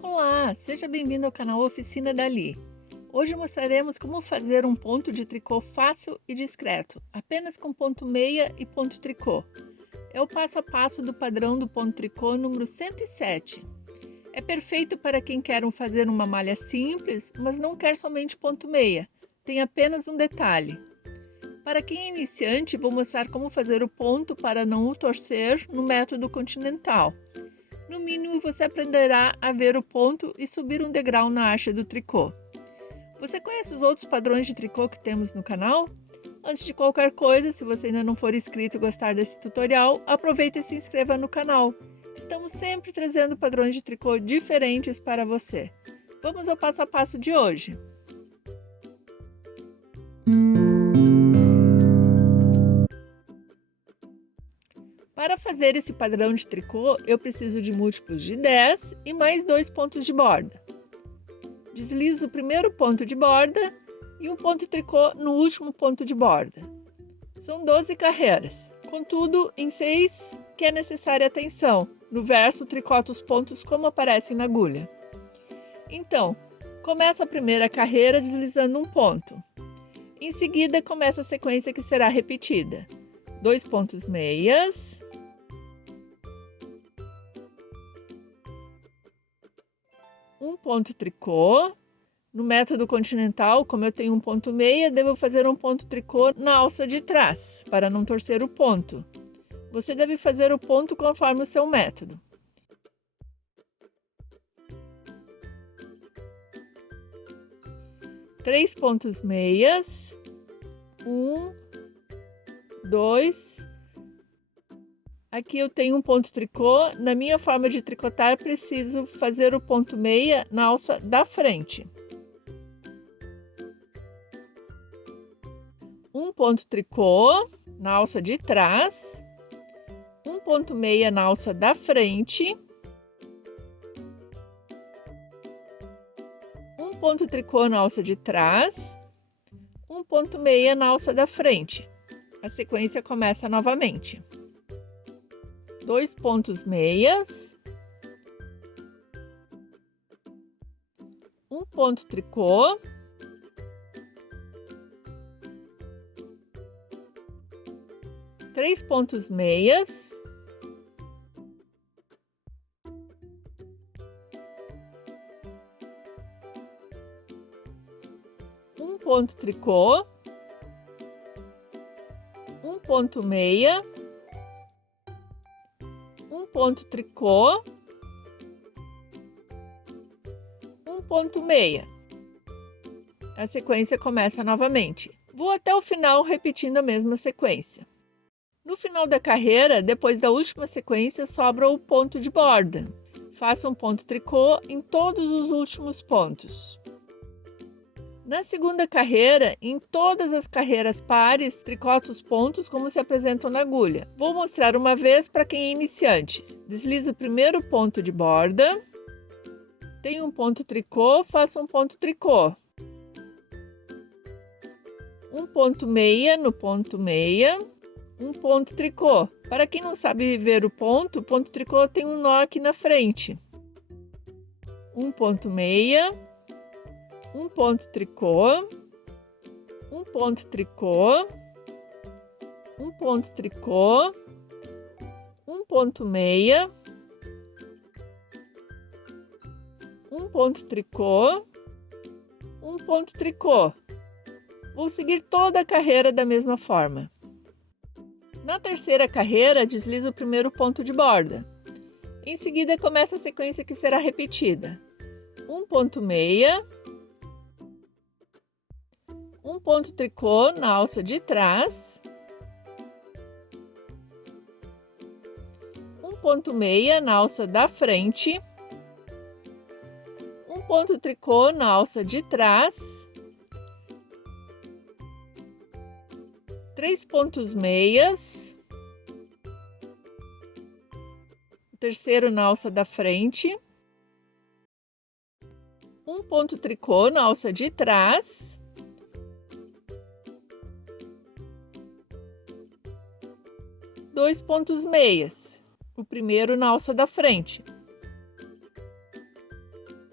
Olá, seja bem-vindo ao canal Oficina Dali. Hoje mostraremos como fazer um ponto de tricô fácil e discreto, apenas com ponto meia e ponto tricô. É o passo a passo do padrão do ponto tricô número 107. É perfeito para quem quer fazer uma malha simples, mas não quer somente ponto meia. Tem apenas um detalhe. Para quem é iniciante, vou mostrar como fazer o ponto para não o torcer no método continental. No mínimo, você aprenderá a ver o ponto e subir um degrau na haste do tricô. Você conhece os outros padrões de tricô que temos no canal? Antes de qualquer coisa, se você ainda não for inscrito e gostar desse tutorial, aproveite e se inscreva no canal. Estamos sempre trazendo padrões de tricô diferentes para você. Vamos ao passo a passo de hoje. Para fazer esse padrão de tricô, eu preciso de múltiplos de 10 e mais 2 pontos de borda. Deslizo o primeiro ponto de borda e um ponto tricô no último ponto de borda. São 12 carreiras, contudo, em 6 que é necessária atenção. No verso, tricota os pontos como aparecem na agulha. Então, começa a primeira carreira deslizando um ponto. Em seguida, começa a sequência que será repetida. 2 pontos meias, um ponto tricô. No método continental, como eu tenho um ponto meia, devo fazer um ponto tricô na alça de trás, para não torcer o ponto. Você deve fazer o ponto conforme o seu método. Três pontos meias, 1, 2. Aqui eu tenho um ponto tricô. Na minha forma de tricotar, preciso fazer o ponto meia na alça da frente. Um ponto tricô na alça de trás. Um ponto meia na alça da frente. Um ponto tricô na alça de trás. Um ponto meia na alça da frente. A sequência começa novamente. 2 pontos meias, um ponto tricô, três pontos meias, um ponto tricô, um ponto meia, um ponto tricô, um ponto meia. A sequência começa novamente. Vou até o final repetindo a mesma sequência. No final da carreira, depois da última sequência, sobra o ponto de borda. Faça um ponto tricô em todos os últimos pontos. Na segunda carreira, em todas as carreiras pares, tricota os pontos como se apresentam na agulha. Vou mostrar uma vez para quem é iniciante. Deslizo o primeiro ponto de borda. Tem um ponto tricô, faço um ponto tricô. Um ponto meia no ponto meia. Um ponto tricô. Para quem não sabe ver o ponto tricô tem um nó aqui na frente. Um ponto meia. Um ponto tricô, um ponto tricô, um ponto tricô, um ponto meia, um ponto tricô, um ponto tricô. Vou seguir toda a carreira da mesma forma. Na terceira carreira, deslizo o primeiro ponto de borda. Em seguida, começa a sequência que será repetida. Um ponto meia, um ponto tricô na alça de trás, um ponto meia na alça da frente, um ponto tricô na alça de trás, 3 pontos meias, o terceiro na alça da frente, um ponto tricô na alça de trás, 2 pontos meias, o primeiro na alça da frente.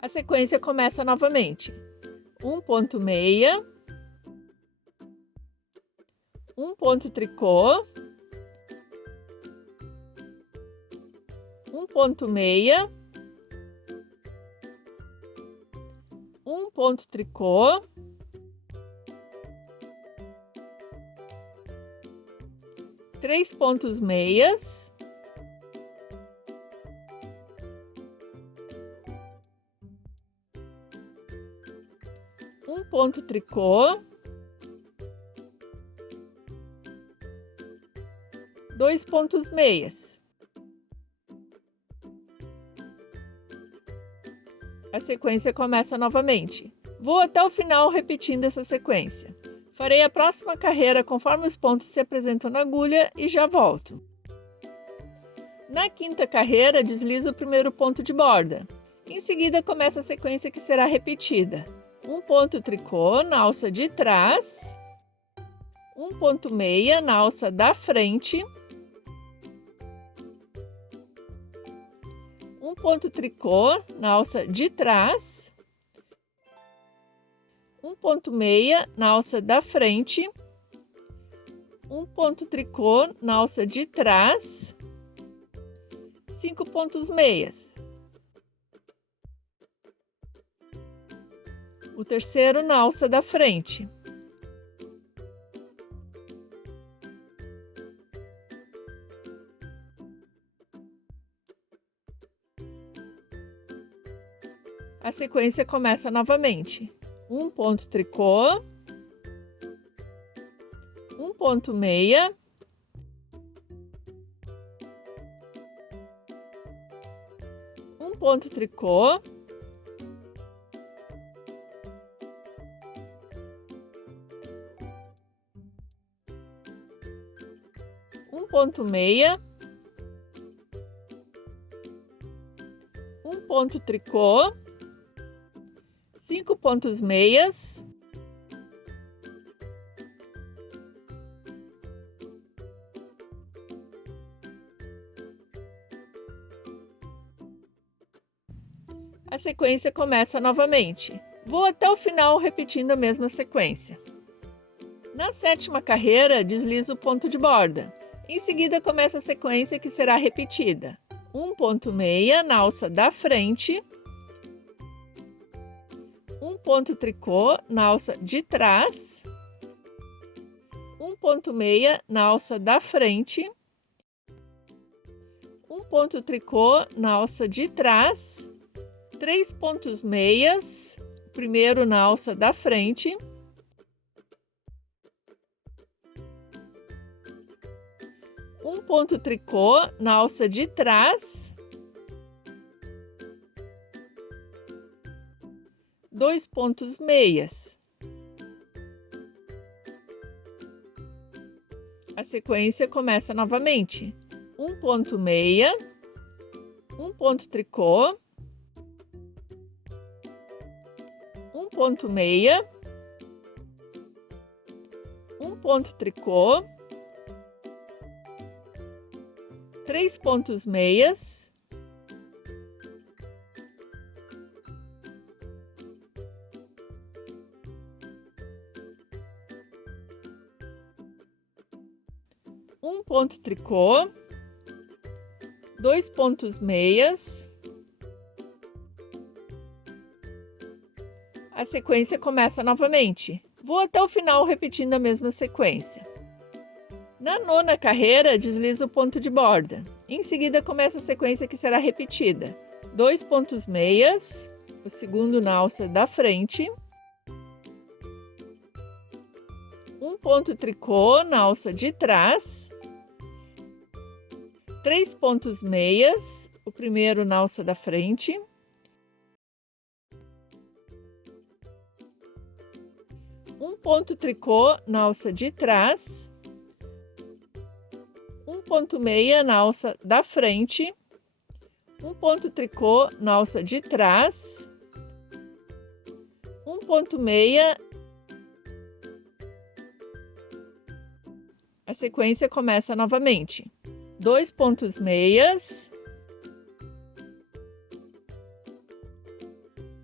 A sequência começa novamente. 1 ponto meia, 1 ponto tricô, 1 ponto meia, 1 ponto tricô, 3 pontos meias, 1 ponto tricô, 2 pontos meias. A sequência começa novamente. Vou até o final repetindo essa sequência. Farei a próxima carreira conforme os pontos se apresentam na agulha e já volto. Na quinta carreira, deslizo o primeiro ponto de borda. Em seguida, começa a sequência que será repetida. 1 ponto tricô na alça de trás, 1 ponto meia na alça da frente, 1 ponto tricô na alça de trás, 1 ponto meia na alça da frente, 1 ponto tricô na alça de trás, 5 pontos meias. O terceiro na alça da frente. A sequência começa novamente. 1 ponto tricô, 1 ponto meia, 1 ponto tricô, 1 ponto meia, 1 ponto tricô, 5 pontos meias, 1. A sequência começa novamente. Vou até o final repetindo a mesma sequência. Na sétima carreira, deslizo o ponto de borda. Em seguida, começa a sequência que será repetida. 1 ponto meia na alça da frente, 1 ponto tricô na alça de trás, 1 ponto meia na alça da frente, 1 ponto tricô na alça de trás, 3 pontos meias, primeiro na alça da frente, 1 ponto tricô na alça de trás, 2 pontos meias. A sequência começa novamente. 1 ponto meia, 1 ponto tricô, 1 ponto meia, 1 ponto tricô, 3 pontos meias, 1 ponto tricô, 2 pontos meias. A sequência começa novamente. Vou até o final repetindo a mesma sequência. Na nona carreira, deslizo o ponto de borda. Em seguida, começa a sequência que será repetida. 2 pontos meias, o segundo na alça da frente, 1 ponto tricô na alça de trás, 3 pontos meias, o primeiro na alça da frente, 1 ponto tricô na alça de trás, 1 ponto meia na alça da frente, 1 ponto tricô na alça de trás, 1 ponto meia. A sequência começa novamente. 2 pontos meias,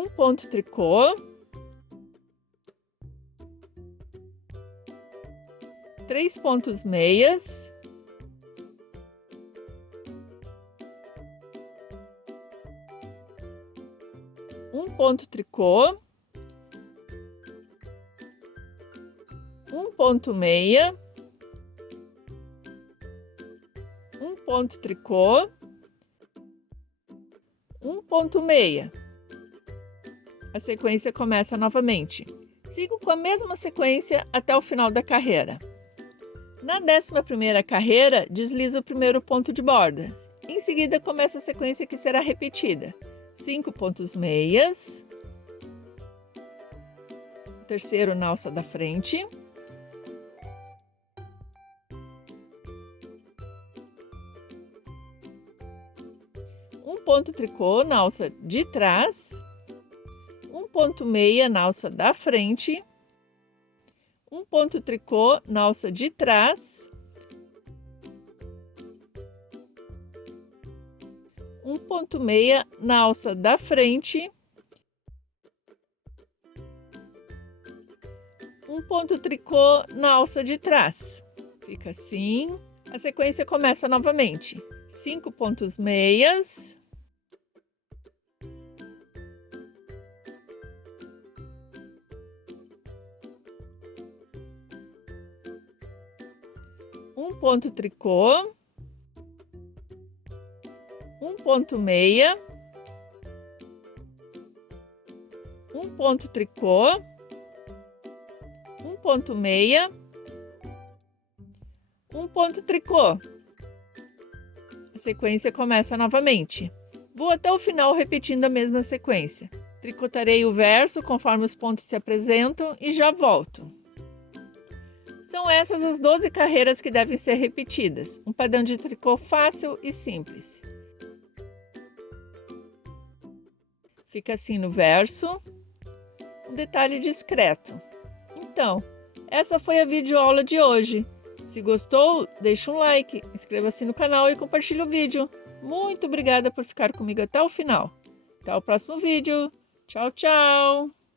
um ponto tricô, 3 pontos meias, um ponto tricô, um ponto meia, um ponto tricô, um ponto meia. A sequência começa novamente. Sigo com a mesma sequência até o final da carreira. Na 11ª carreira, deslizo o primeiro ponto de borda. Em seguida, começa a sequência que será repetida. 5 pontos meias, terceiro na alça da frente, um ponto tricô na alça de trás, um ponto meia na alça da frente, um ponto tricô na alça de trás, um ponto meia na alça da frente, um ponto tricô na alça de trás. Fica assim. A sequência começa novamente. 5 pontos meias, um ponto tricô, um ponto meia, um ponto tricô, um ponto meia, um ponto tricô. A sequência começa novamente. Vou até o final repetindo a mesma sequência. Tricotarei o verso conforme os pontos se apresentam e já volto. São essas as 12 carreiras que devem ser repetidas. Um padrão de tricô fácil e simples. Fica assim no verso. Um detalhe discreto. Então, essa foi a videoaula de hoje. Se gostou, deixa um like, inscreva-se no canal e compartilhe o vídeo. Muito obrigada por ficar comigo até o final. Até o próximo vídeo. Tchau, tchau!